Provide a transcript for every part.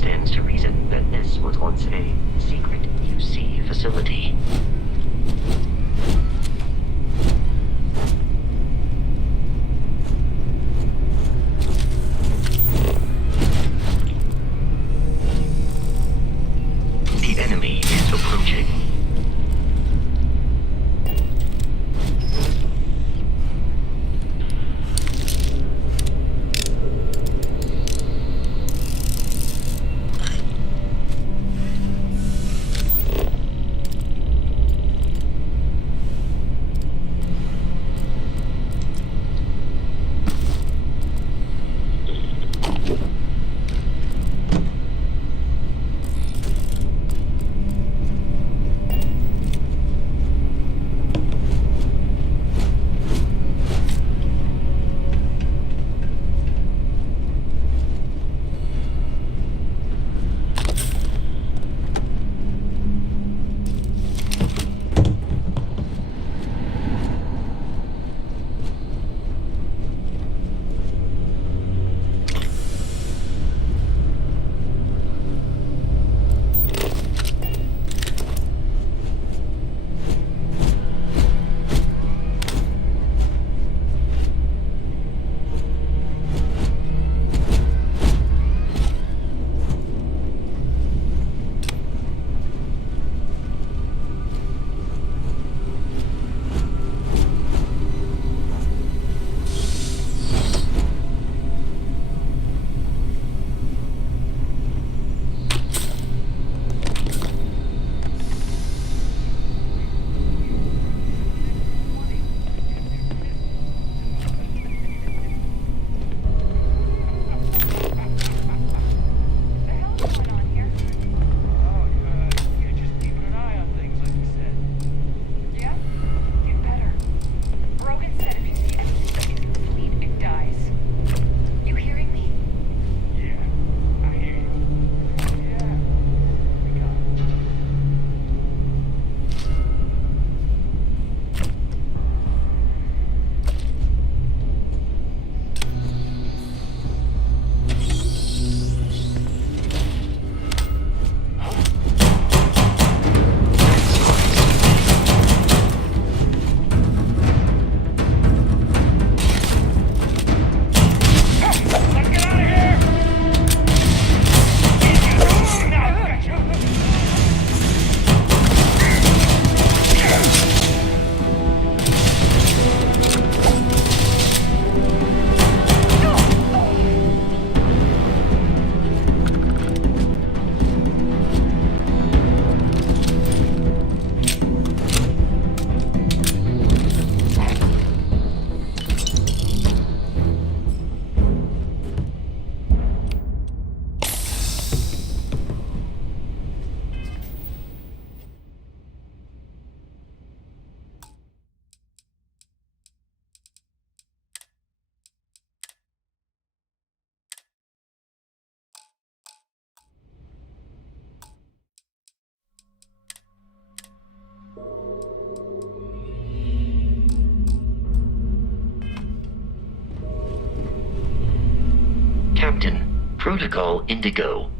stands to reason that this was once a secret UC facility. The enemy is approaching. Captain, Protocol Indigo.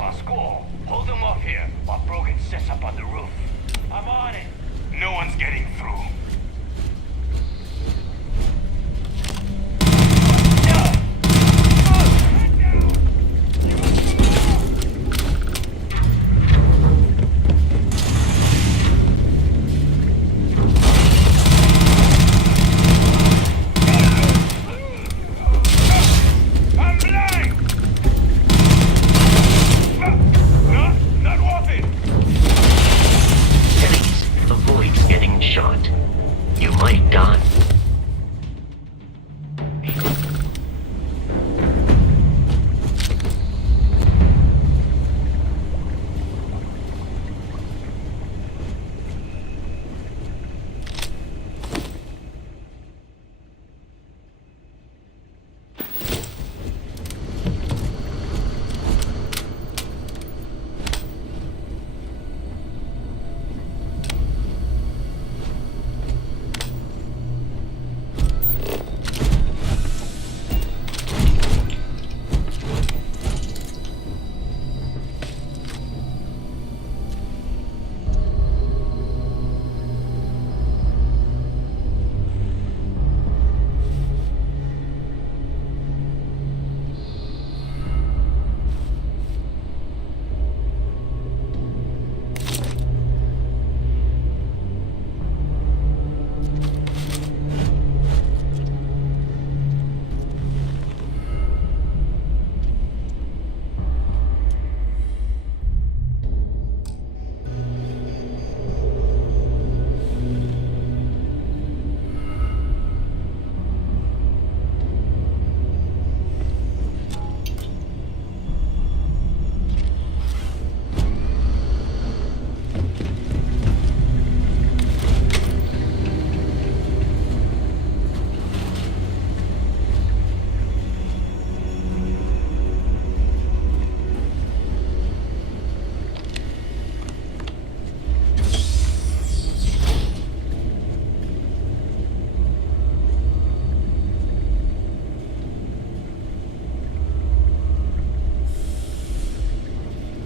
Pascal, hold them off here while Brogan sets up on the roof. I'm on it. No one's getting through.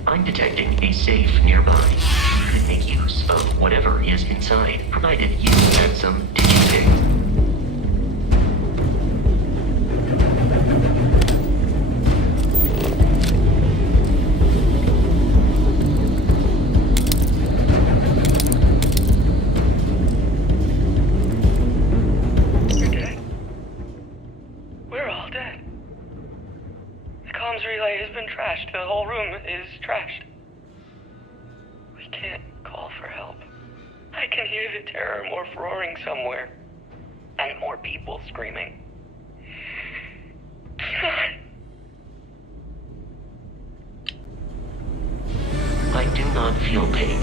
I'm detecting a safe nearby. You could make use of whatever is inside, provided you had some digipigs. Trashed. The whole room is trashed. We can't call for help. I can hear the terror morph roaring somewhere. And more people screaming. I do not feel pain,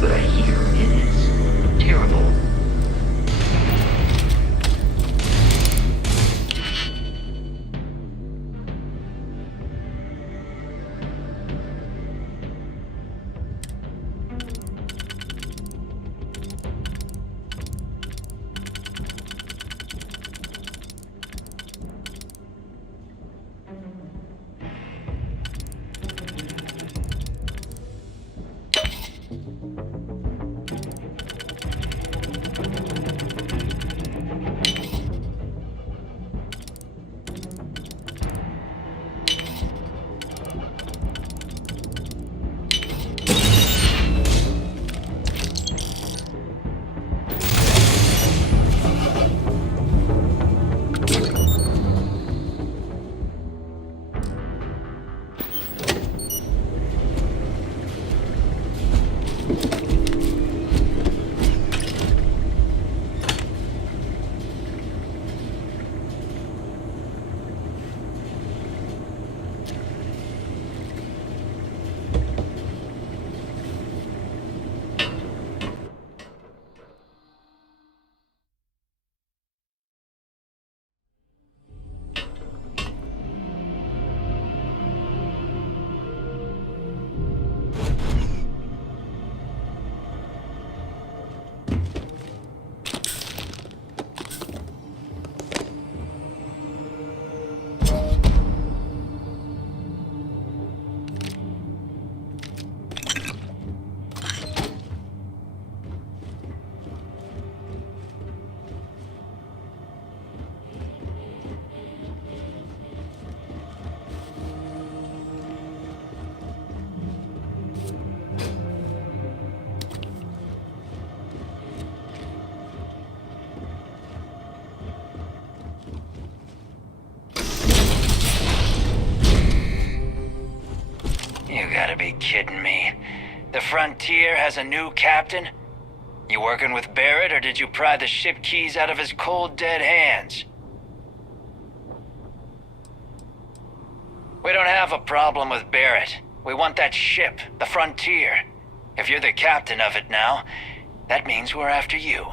but I hear it is terrible. kidding me? The Frontier has a new captain? You working with Barrett, or did you pry the ship keys out of his cold, dead hands? We don't have a problem with Barrett. We want that ship, the Frontier. If you're the captain of it now, that means we're after you.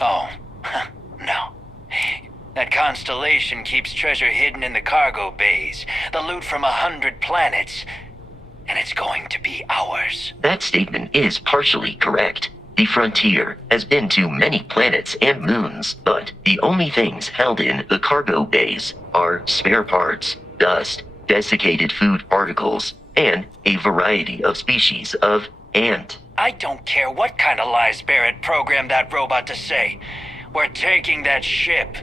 Oh, no. That constellation keeps treasure hidden in the cargo bays, the loot from 100 planets, and it's going to be ours. That statement is partially correct. The Frontier has been to many planets and moons, but the only things held in the cargo bays are spare parts, dust, desiccated food particles, and a variety of species of ant. I don't care what kind of lies Barrett programmed that robot to say. We're taking that ship.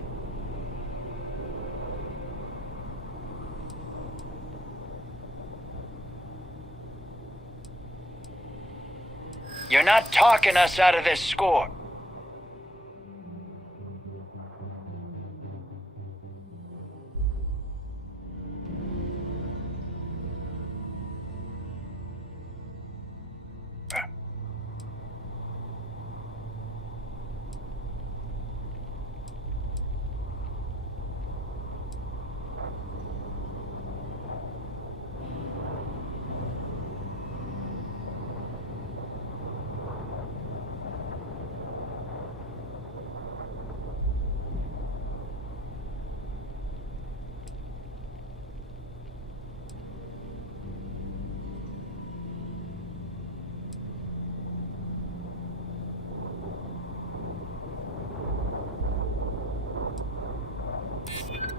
You're not talking us out of this score.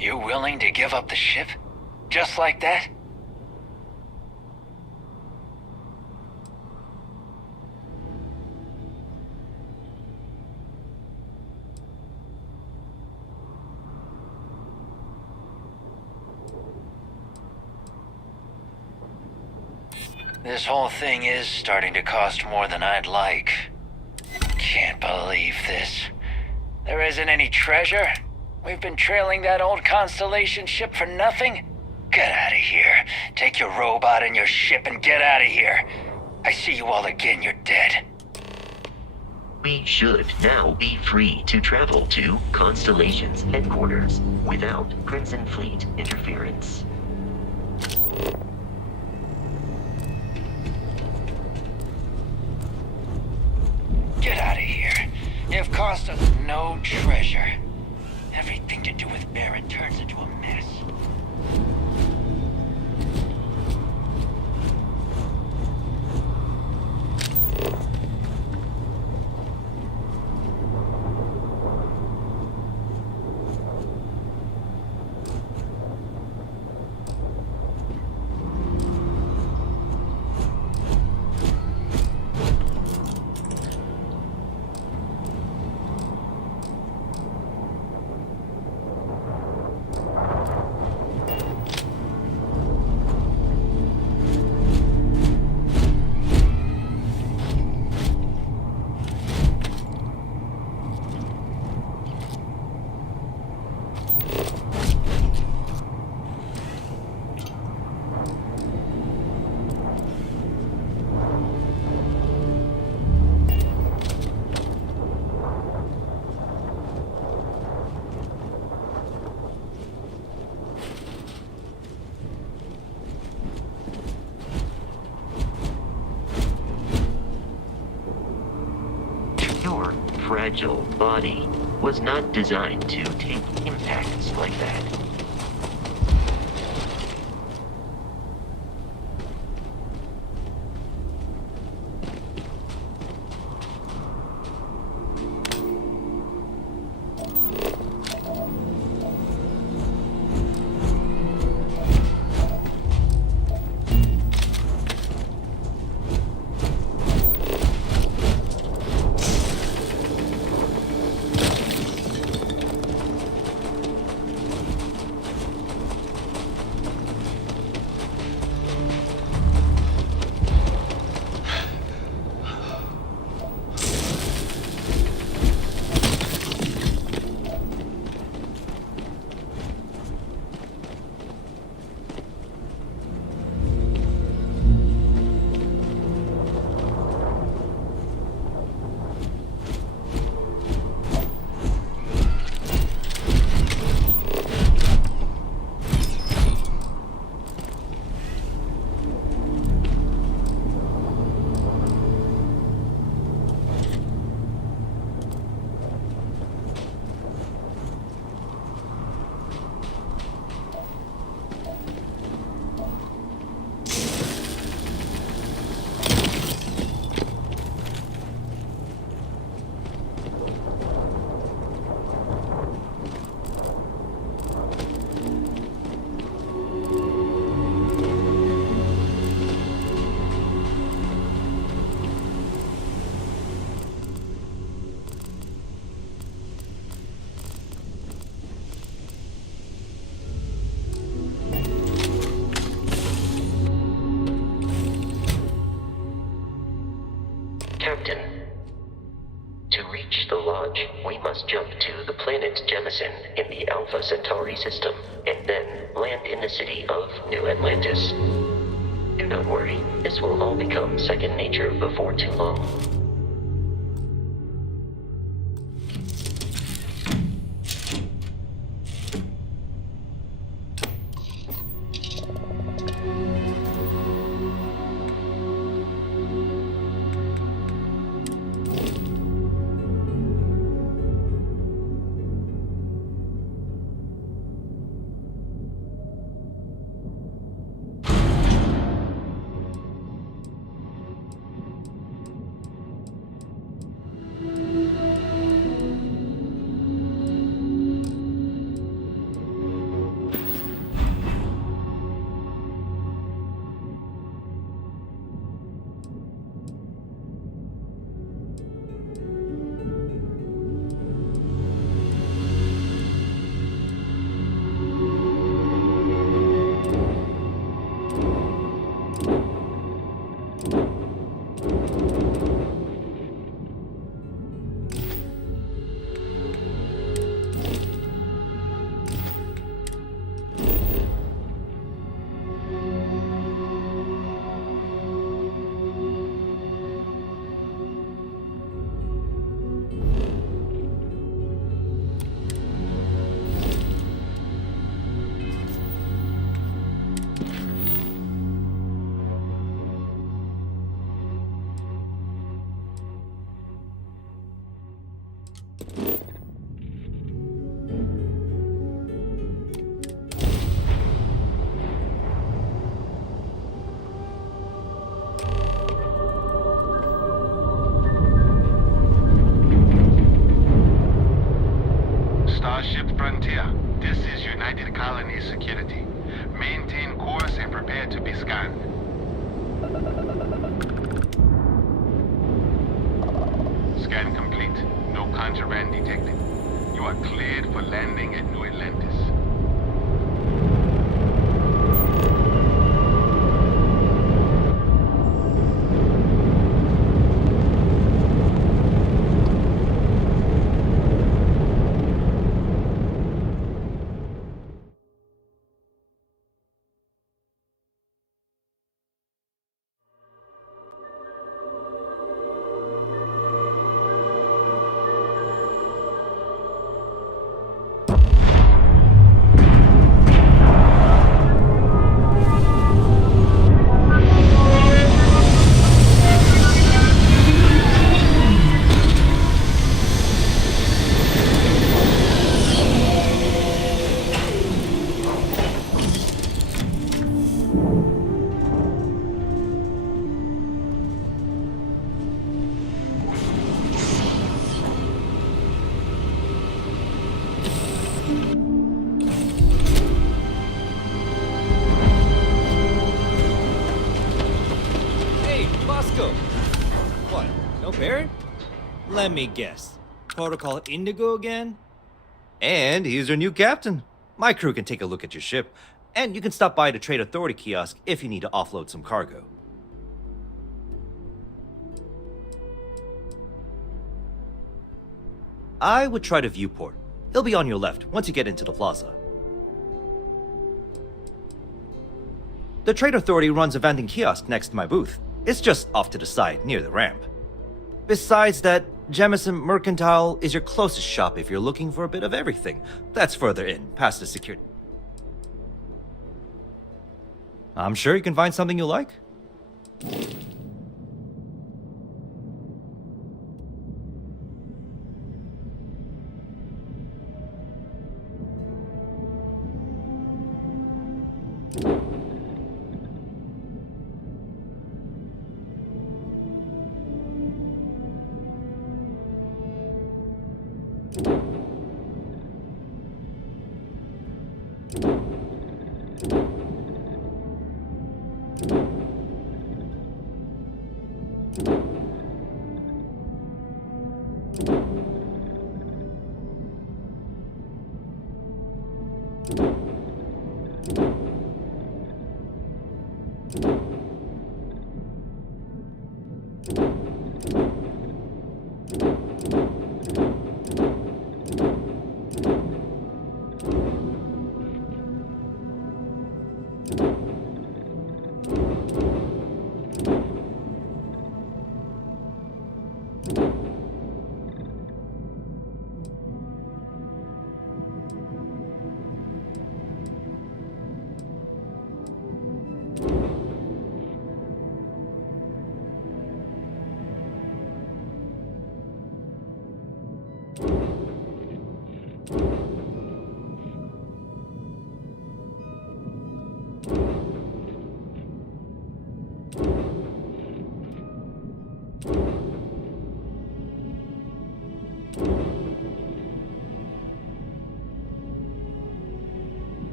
You willing to give up the ship? Just like that? This whole thing is starting to cost more than I'd like. Can't believe this. There isn't any treasure? We've been trailing that old Constellation ship for nothing? Get out of here. Take your robot and your ship and get out of here. I see you all again, you're dead. We should now be free to travel to Constellation's headquarters without Crimson Fleet interference. Get out of here. You've cost us no treasure. Everything to do with Barrett turns into a mess. Fragile body was not designed to take impacts like that. Captain. To reach the lodge, we must jump to the planet Jemison in the Alpha Centauri system, and then land in the city of New Atlantis. Do not worry, this will all become second nature before too long. Starship Frontier, this is United Colonies Security. Maintain course and prepare to be scanned. Scan complete. No contraband detected. You are cleared for landing at New Atlantis. What? No Barrett? Let me guess. Protocol Indigo again? And he's your new captain. My crew can take a look at your ship, and you can stop by the Trade Authority kiosk if you need to offload some cargo. I would try the viewport. It'll be on your left once you get into the plaza. The Trade Authority runs a vending kiosk next to my booth. It's just off to the side, near the ramp. Besides that, Jemison Mercantile is your closest shop if you're looking for a bit of everything. That's further in, past the security. I'm sure you can find something you like.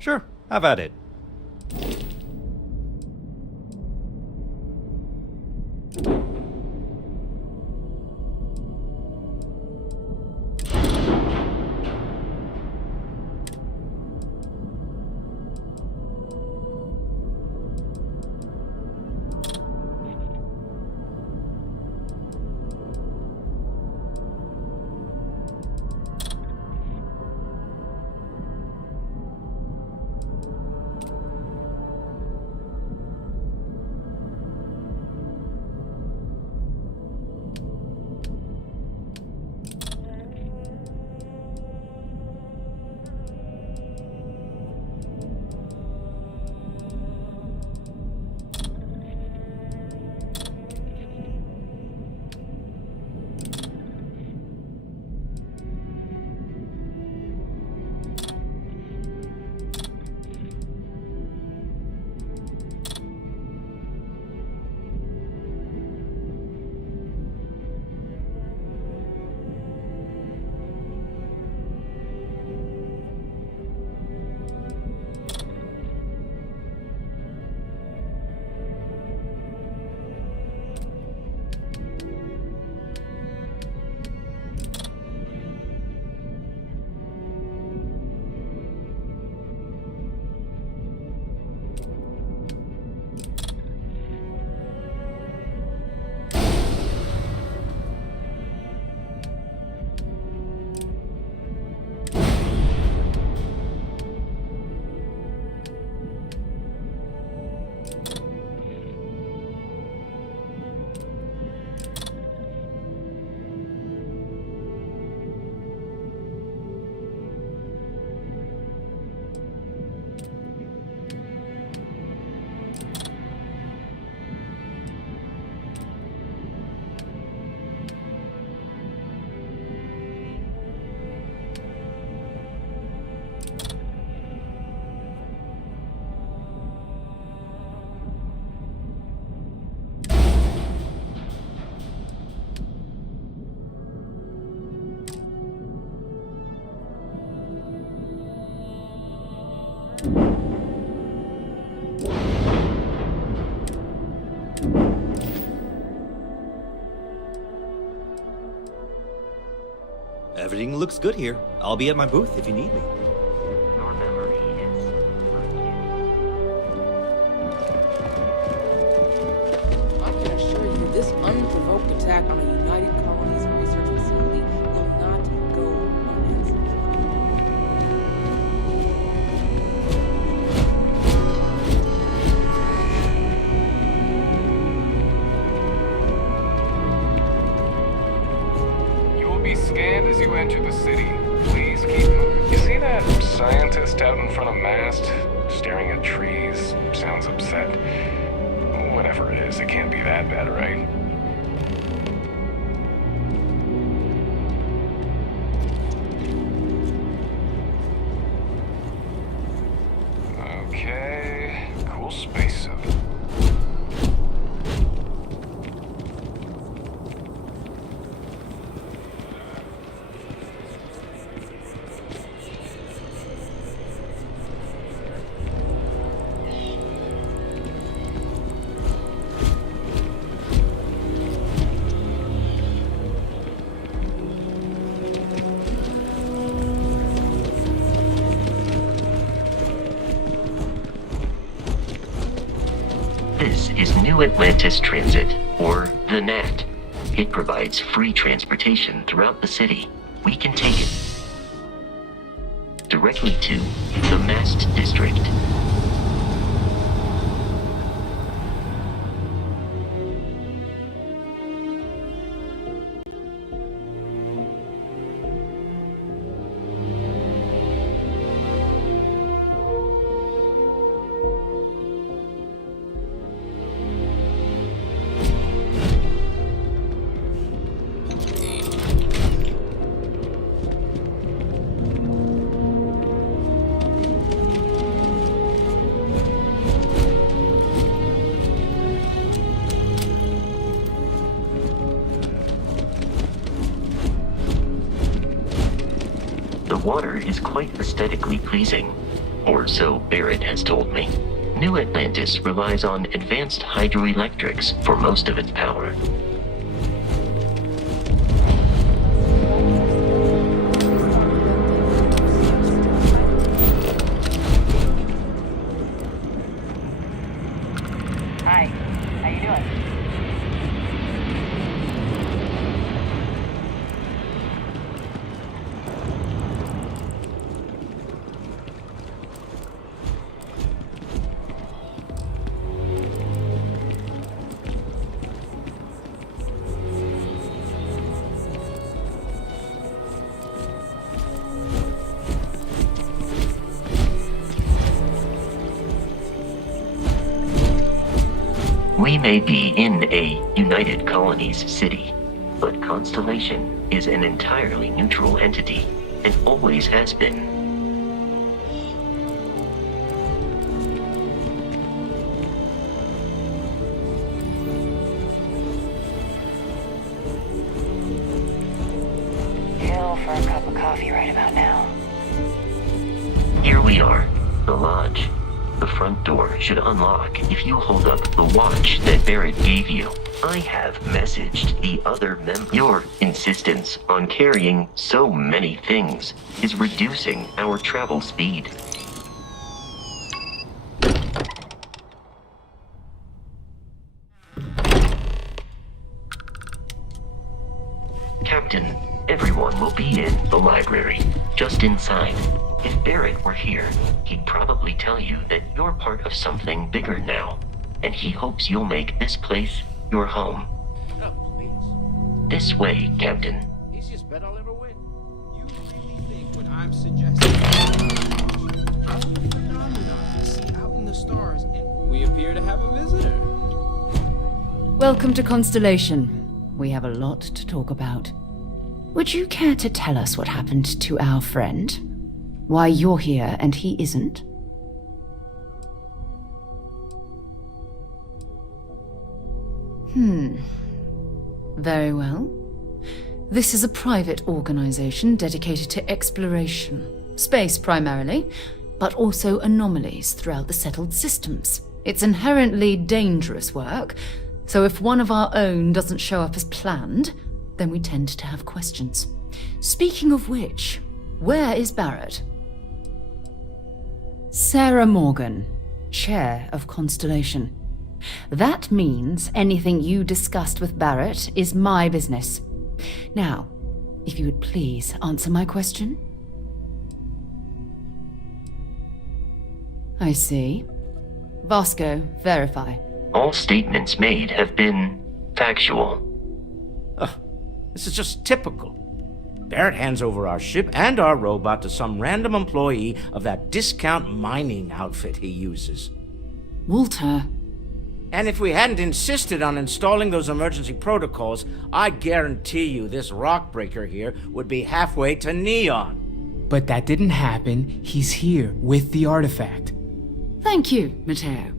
Sure, have at it. Everything looks good here. I'll be at my booth if you need me. Your memory is I can assure you, this unprovoked attack on a United Colonies research facility will not go unanswered. You will be scanned as you enter the city. Please keep moving. You see that scientist out in front of mast, staring at trees, sounds upset. Whatever it is, it can't be that bad, right? Okay, cool spacesuit. This is New Atlantis Transit, or the NAT. It provides free transportation throughout the city. We can take it directly to the Mast District. The water is quite aesthetically pleasing, or so Barrett has told me. New Atlantis relies on advanced hydroelectrics for most of its power. Hi, how you doing? We may be in a United Colonies city, but Constellation is an entirely neutral entity, and always has been. Chill for a cup of coffee right about now. Here we are, the lodge. The front door should unlock if you hold up the watch that Barrett gave you. I have messaged the other members. Your insistence on carrying so many things is reducing our travel speed. Captain, everyone will be in the library, just inside. If Barrett were here, he'd probably tell you that you're part of something bigger now, and he hopes you'll make this place your home. Oh, please. This way, Captain. Easiest bet I'll ever win. You really think what I'm suggesting all the phenomena we see out in the stars, and we appear to have a visitor. Welcome to Constellation. We have a lot to talk about. Would you care to tell us what happened to our friend? Why you're here and he isn't? Very well. This is a private organization dedicated to exploration. Space primarily, but also anomalies throughout the settled systems. It's inherently dangerous work, so if one of our own doesn't show up as planned, then we tend to have questions. Speaking of which, where is Barrett? Sarah Morgan, Chair of Constellation. That means anything you discussed with Barrett is my business. Now, if you would please answer my question. I see. Vasco, verify. All statements made have been factual. This is just typical. Barrett hands over our ship and our robot to some random employee of that discount mining outfit he uses. Walter. And if we hadn't insisted on installing those emergency protocols, I guarantee you this rock breaker here would be halfway to Neon. But that didn't happen. He's here with the artifact. Thank you, Matteo.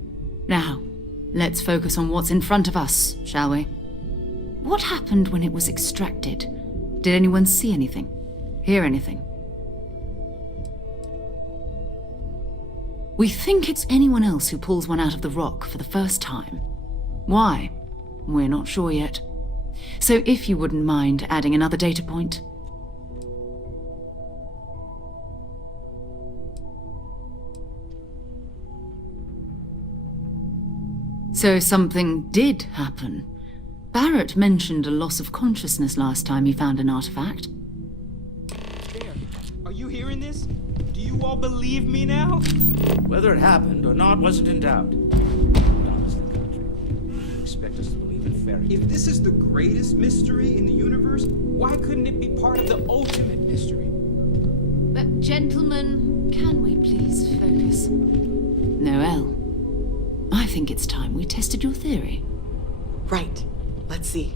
Now, let's focus on what's in front of us, shall we? What happened when it was extracted? Did anyone see anything? Hear anything? We think it's anyone else who pulls one out of the rock for the first time. Why? We're not sure yet. So if you wouldn't mind adding another data point. So something did happen. Barrett mentioned a loss of consciousness last time he found an artifact. There. Are you hearing this? Do you all believe me now? Whether it happened or not wasn't in doubt. Honestly, country, you expect us to believe in fairy tales? If this is the greatest mystery in the universe, why couldn't it be part of the ultimate mystery? But gentlemen, can we please focus? Noel, I think it's time we tested your theory. Right. Let's see.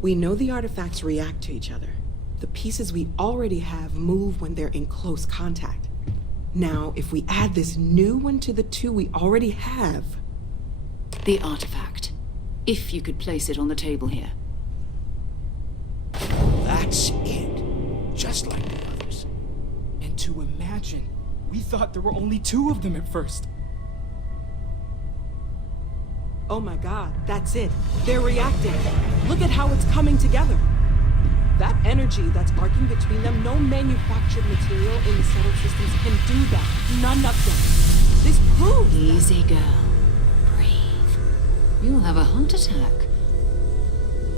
We know the artifacts react to each other. The pieces we already have move when they're in close contact. Now, if we add this new one to the two we already have... The artifact. If you could place it on the table here. That's it. Just like the others. And to imagine, we thought there were only 2 of them at first. Oh my god, that's it. They're reacting. Look at how it's coming together. That energy that's arcing between them, no manufactured material in the settled systems can do that. None of them. This proves Easy, girl. Breathe. You'll have a heart attack.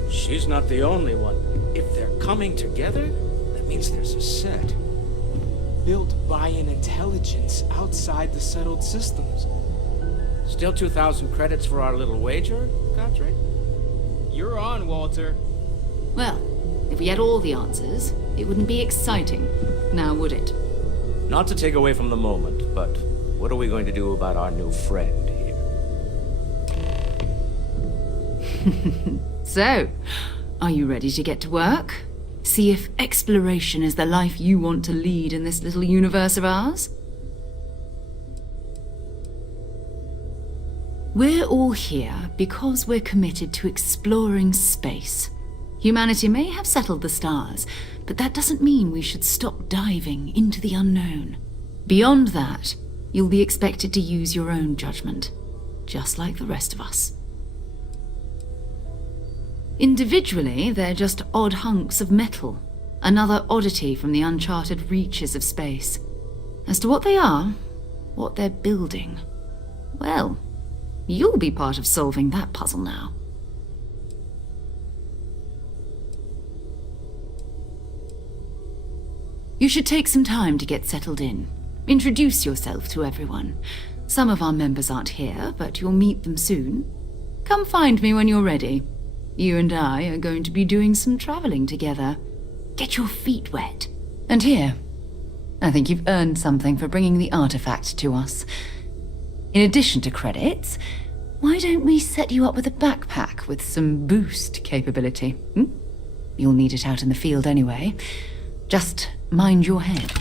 She's not the only one. If they're coming together, that means there's a set. Built by an intelligence outside the settled systems. Still 2,000 credits for our little wager, Godfrey? You're on, Walter. Well, if we had all the answers, it wouldn't be exciting, now would it? Not to take away from the moment, but what are we going to do about our new friend here? So, are you ready to get to work? See if exploration is the life you want to lead in this little universe of ours? We're all here because we're committed to exploring space. Humanity may have settled the stars, but that doesn't mean we should stop diving into the unknown. Beyond that, you'll be expected to use your own judgment, just like the rest of us. Individually, they're just odd hunks of metal, another oddity from the uncharted reaches of space. As to what they are, what they're building, well, you'll be part of solving that puzzle now. You should take some time to get settled in. Introduce yourself to everyone. Some of our members aren't here, but you'll meet them soon. Come find me when you're ready. You and I are going to be doing some traveling together. Get your feet wet. And here, I think you've earned something for bringing the artifact to us. In addition to credits, why don't we set you up with a backpack with some boost capability? You'll need it out in the field anyway. Just mind your head.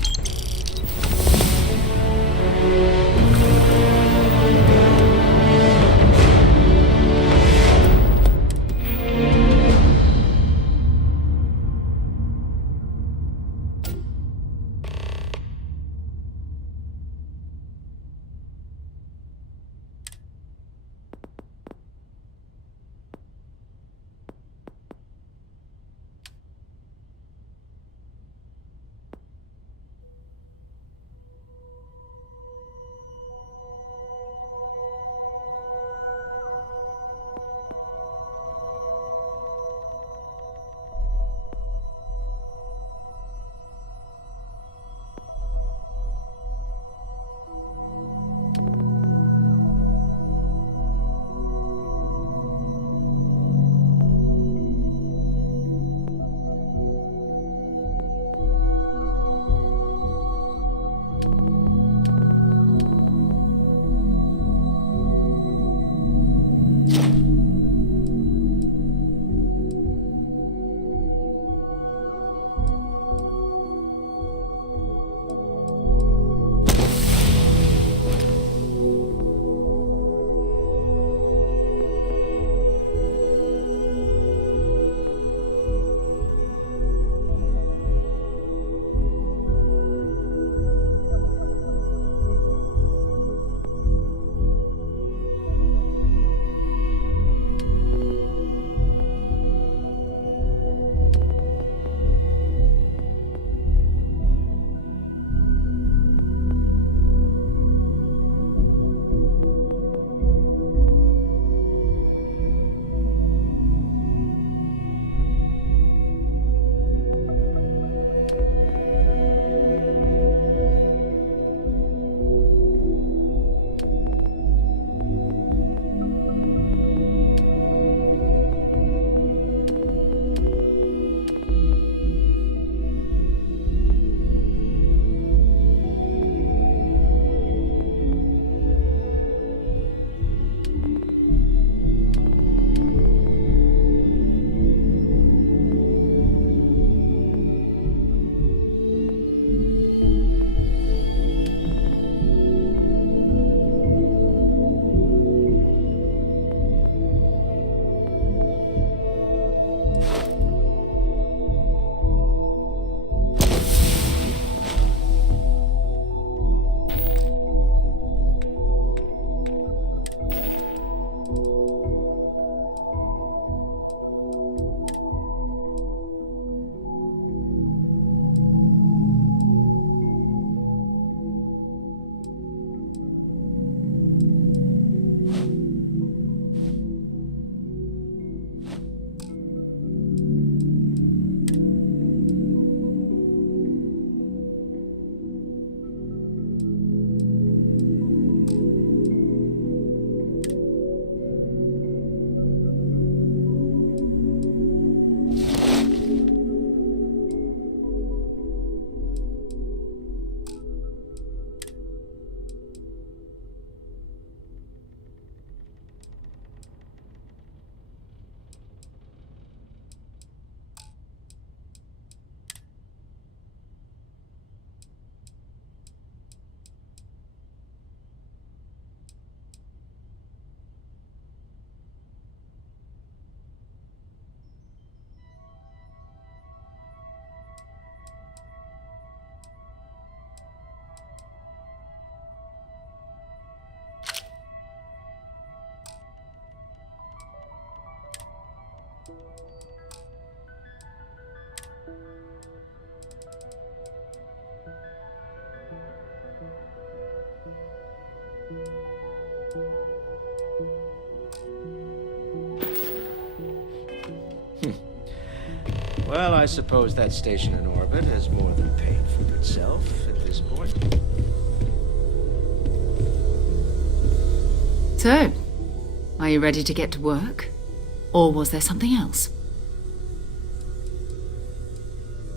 Well, I suppose that station in orbit has more than paid for itself at this point. So, are you ready to get to work? Or was there something else?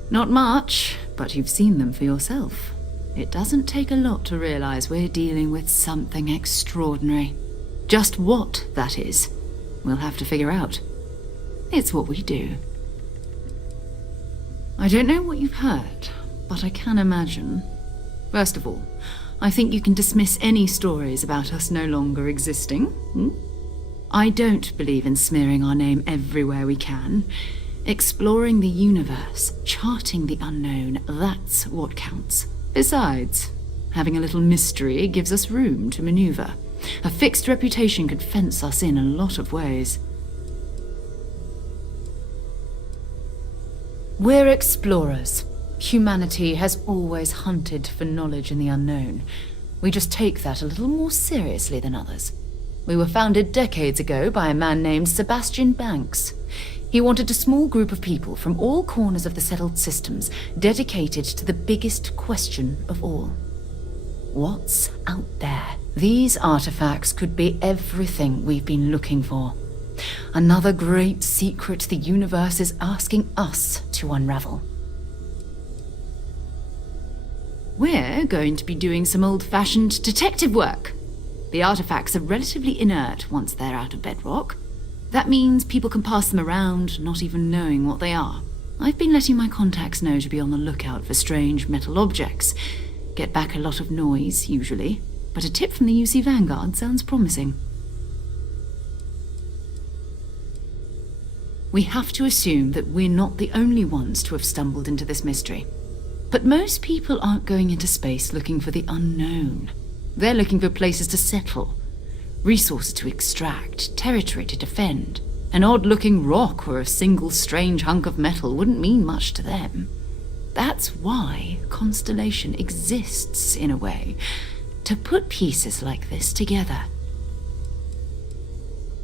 Not much, but you've seen them for yourself. It doesn't take a lot to realize we're dealing with something extraordinary. Just what that is, we'll have to figure out. It's what we do. I don't know what you've heard, but I can imagine. First of all, I think you can dismiss any stories about us no longer existing. I don't believe in smearing our name everywhere we can. Exploring the universe, charting the unknown, that's what counts. Besides, having a little mystery gives us room to maneuver. A fixed reputation could fence us in a lot of ways. We're explorers. Humanity has always hunted for knowledge in the unknown. We just take that a little more seriously than others. We were founded decades ago by a man named Sebastian Banks. He wanted a small group of people from all corners of the settled systems dedicated to the biggest question of all. What's out there? These artifacts could be everything we've been looking for. Another great secret the universe is asking us to unravel. We're going to be doing some old-fashioned detective work. The artifacts are relatively inert once they're out of bedrock. That means people can pass them around, not even knowing what they are. I've been letting my contacts know to be on the lookout for strange metal objects. Get back a lot of noise, usually, but a tip from the UC Vanguard sounds promising. We have to assume that we're not the only ones to have stumbled into this mystery. But most people aren't going into space looking for the unknown. They're looking for places to settle, resources to extract, territory to defend. An odd-looking rock or a single strange hunk of metal wouldn't mean much to them. That's why Constellation exists, in a way, to put pieces like this together.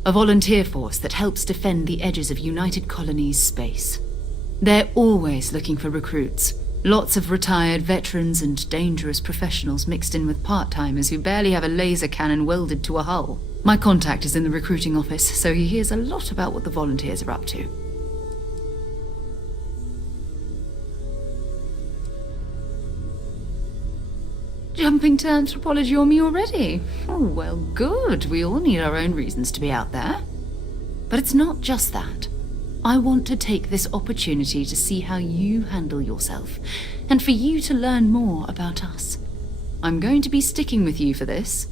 A volunteer force that helps defend the edges of United Colonies space. They're always looking for recruits. Lots of retired veterans and dangerous professionals mixed in with part-timers who barely have a laser cannon welded to a hull. My contact is in the recruiting office, so he hears a lot about what the volunteers are up to. Jumping to anthropology on me already? Oh, well, good. We all need our own reasons to be out there. But it's not just that. I want to take this opportunity to see how you handle yourself, and for you to learn more about us. I'm going to be sticking with you for this.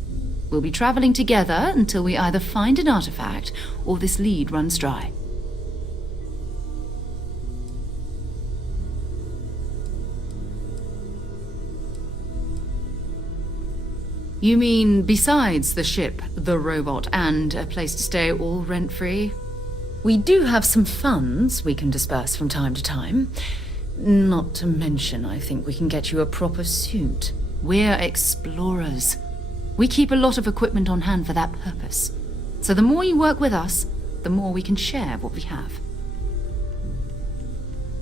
We'll be traveling together until we either find an artifact or this lead runs dry. You mean besides the ship, the robot, and a place to stay all rent-free? We do have some funds we can disperse from time to time. Not to mention, I think we can get you a proper suit. We're explorers. We keep a lot of equipment on hand for that purpose. So the more you work with us, the more we can share what we have.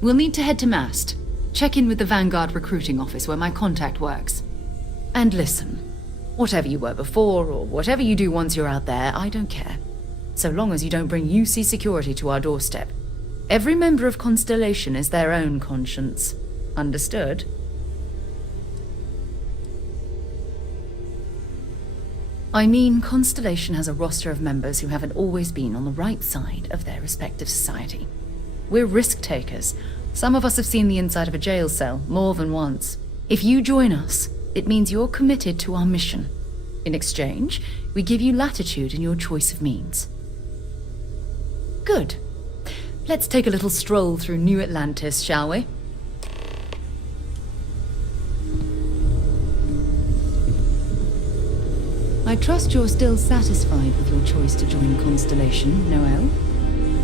We'll need to head to Mast. Check in with the Vanguard recruiting office where my contact works. And listen, whatever you were before or whatever you do once you're out there, I don't care. So long as you don't bring UC security to our doorstep. Every member of Constellation is their own conscience. Understood? I mean, Constellation has a roster of members who haven't always been on the right side of their respective society. We're risk takers. Some of us have seen the inside of a jail cell more than once. If you join us, it means you're committed to our mission. In exchange, we give you latitude in your choice of means. Good. Let's take a little stroll through New Atlantis, shall we? I trust you're still satisfied with your choice to join Constellation, Noel?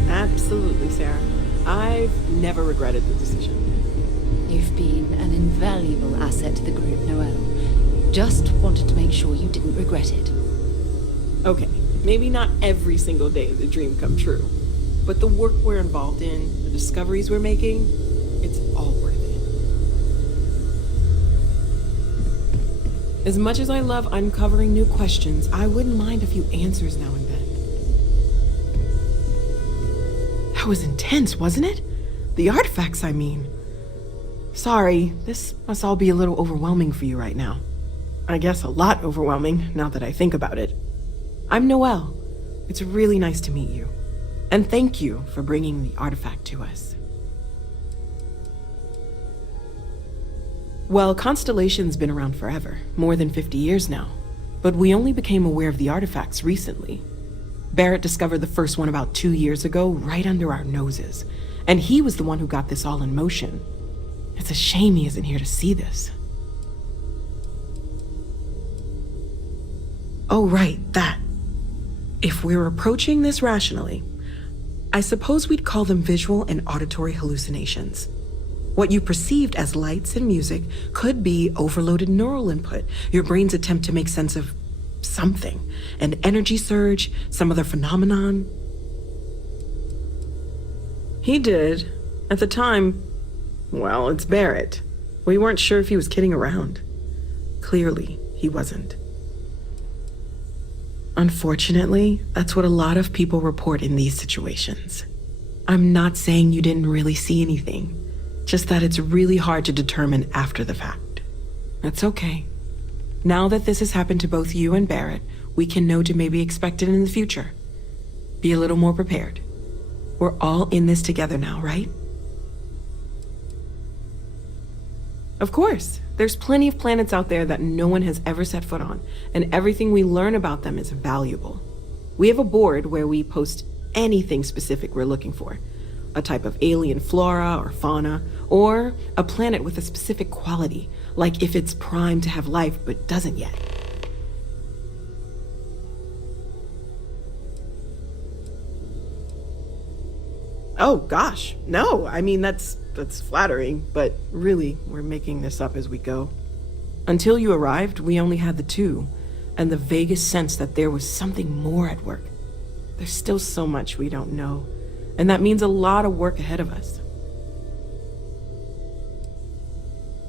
Absolutely, Sarah. I've never regretted the decision. You've been an invaluable asset to the group, Noel. Just wanted to make sure you didn't regret it. Okay, maybe not every single day is a dream come true. But the work we're involved in, the discoveries we're making, it's all worth it. As much as I love uncovering new questions, I wouldn't mind a few answers now and then. That was intense, wasn't it? The artifacts, I mean. Sorry, this must all be a little overwhelming for you right now. I guess a lot overwhelming, now that I think about it. I'm Noelle. It's really nice to meet you. And thank you for bringing the artifact to us. Well, Constellation's been around forever, more than 50 years now. But we only became aware of the artifacts recently. Barrett discovered the first one about 2 years ago, right under our noses. And he was the one who got this all in motion. It's a shame he isn't here to see this. Oh, right, that. If we're approaching this rationally, I suppose we'd call them visual and auditory hallucinations. What you perceived as lights and music could be overloaded neural input, your brain's attempt to make sense of something, an energy surge, some other phenomenon. He did. At the time, well, it's Barrett. We weren't sure if he was kidding around. Clearly, he wasn't. Unfortunately, that's what a lot of people report in these situations. I'm not saying you didn't really see anything, just that it's really hard to determine after the fact. That's okay. Now that this has happened to both you and Barrett, we can know to maybe expect it in the future. Be a little more prepared. We're all in this together now, right? Of course. There's plenty of planets out there that no one has ever set foot on, and everything we learn about them is valuable. We have a board where we post anything specific we're looking for. A type of alien flora or fauna, or a planet with a specific quality, like if it's primed to have life but doesn't yet. Oh gosh, no, I mean that's flattering, but really, we're making this up as we go. Until you arrived, we only had the two, and the vaguest sense that there was something more at work. There's still so much we don't know, and that means a lot of work ahead of us.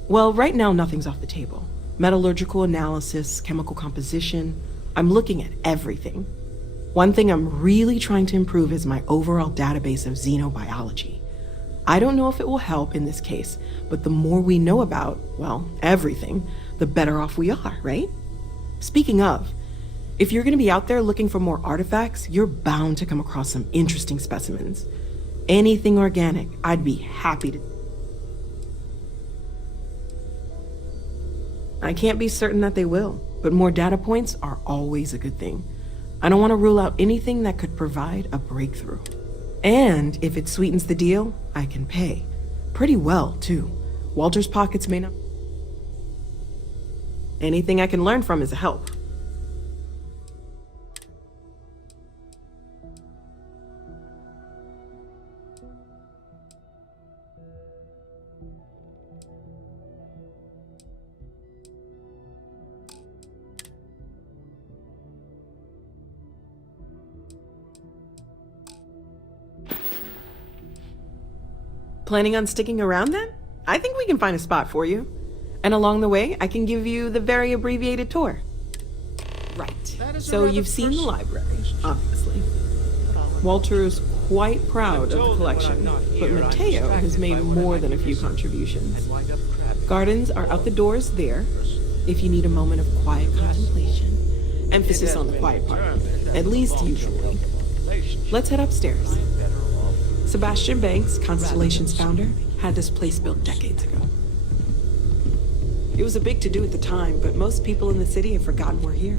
Well, right now nothing's off the table. Metallurgical analysis, chemical composition, I'm looking at everything. One thing I'm really trying to improve is my overall database of xenobiology. I don't know if it will help in this case, but the more we know about, well, everything, the better off we are, right? Speaking of, if you're gonna be out there looking for more artifacts, you're bound to come across some interesting specimens. Anything organic, I'd be happy to. I can't be certain that they will, but more data points are always a good thing. I don't want to rule out anything that could provide a breakthrough. And if it sweetens the deal, I can pay. Pretty well, too. Walter's pockets may not. Anything I can learn from is a help. Planning on sticking around then? I think we can find a spot for you. And along the way, I can give you the very abbreviated tour. Right. So you've seen the library, obviously. Walter is quite proud of the collection, but Mateo has made more than a few contributions. Gardens are out the doors there, if you need a moment of quiet contemplation. Emphasis on the quiet part, at least usually. Let's head upstairs. Sebastian Banks, Constellation's founder, had this place built decades ago. It was a big to-do at the time, but most people in the city have forgotten we're here.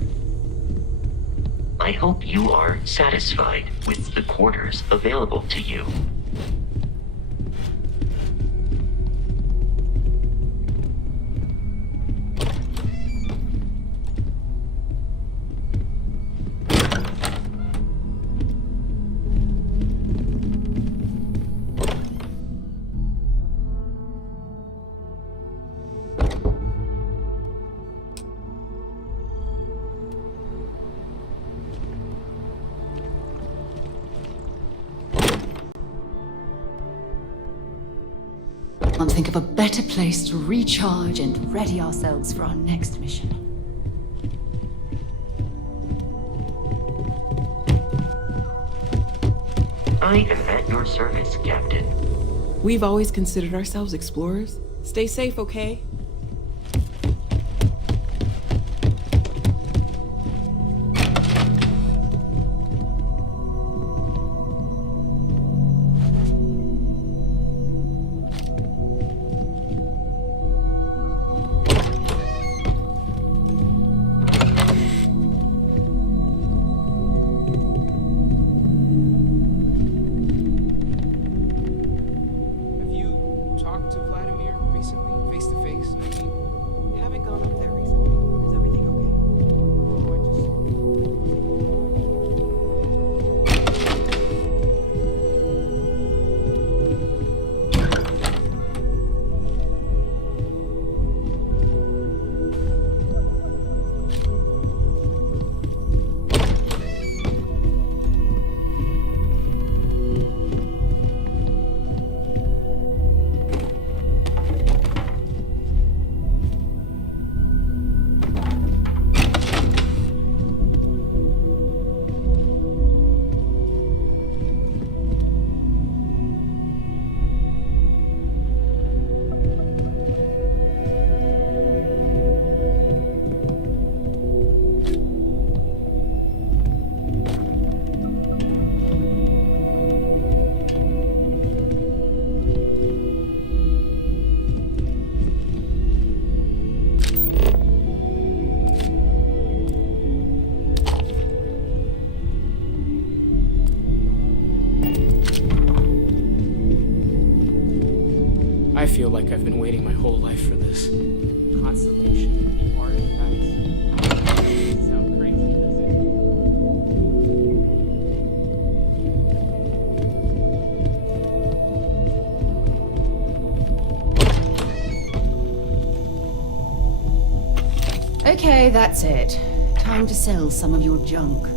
I hope you are satisfied with the quarters available to you. Can't think of a better place to recharge and ready ourselves for our next mission. I am at your service, Captain. We've always considered ourselves explorers. Stay safe, okay? Have you talked to Vladimir recently, face to face? I mean, Haven't gone up there recently. Is everything okay? oh, I feel like I've been waiting my whole life for this. Constellation, artifacts. Doesn't sound crazy, does it? Okay, that's it. Time to sell some of your junk.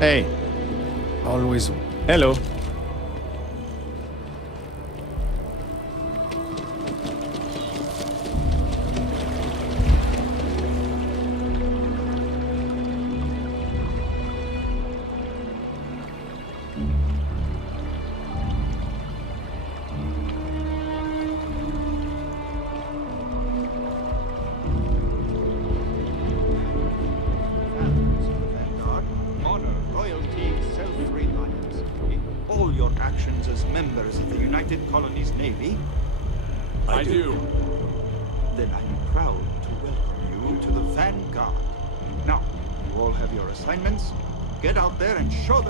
Hey. Always. Hello. Honor, loyalty, self-reliance. In all your actions as members of the United Colonies Navy. I do. Then I'm proud to welcome you to the Vanguard. Now, you all have your assignments. Get out there and show them.